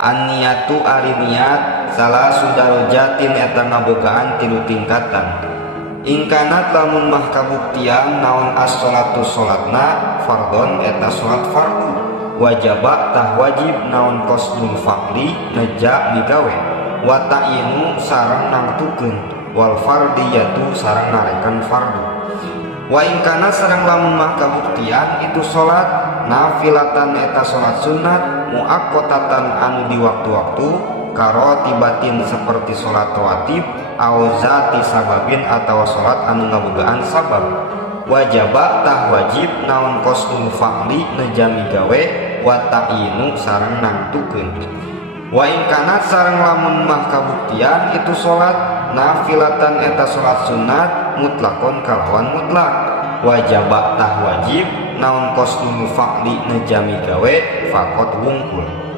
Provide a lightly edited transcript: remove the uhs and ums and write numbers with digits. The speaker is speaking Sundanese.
An-niyatu ari niat salah sudarojatin eta ngabogaan 3 tingkatan. Ingkanat lamun mah kabuktian naon as-sholatu sholatna fardon eta sholat fardu, wajaba tah wajib naon qasdul faqli neja migawe, wa ta'inu sareng nangtukeun, wal fardiyatu sareng narekan fardu. Wa ingkana sareng lamun mah kabuktian itu sholat nafilatan eta sholat sunat muaqqatatan anu di waktu-waktu karotibatin seperti sholat rawatib au zati sababin atau sholat anu ngabogaan sabab, wajaba tah wajib naon qasdul fa'li nejami gawe wa ta'inu sareng nangtukeun. Wa ingkana sareng lamun mah kabuktian itu sholat nafilatan eta sholat sunat mutlakon kalawan mutlak, wajaba tah wajib naon qasdul fa'li nejami gawe fakot wungkul.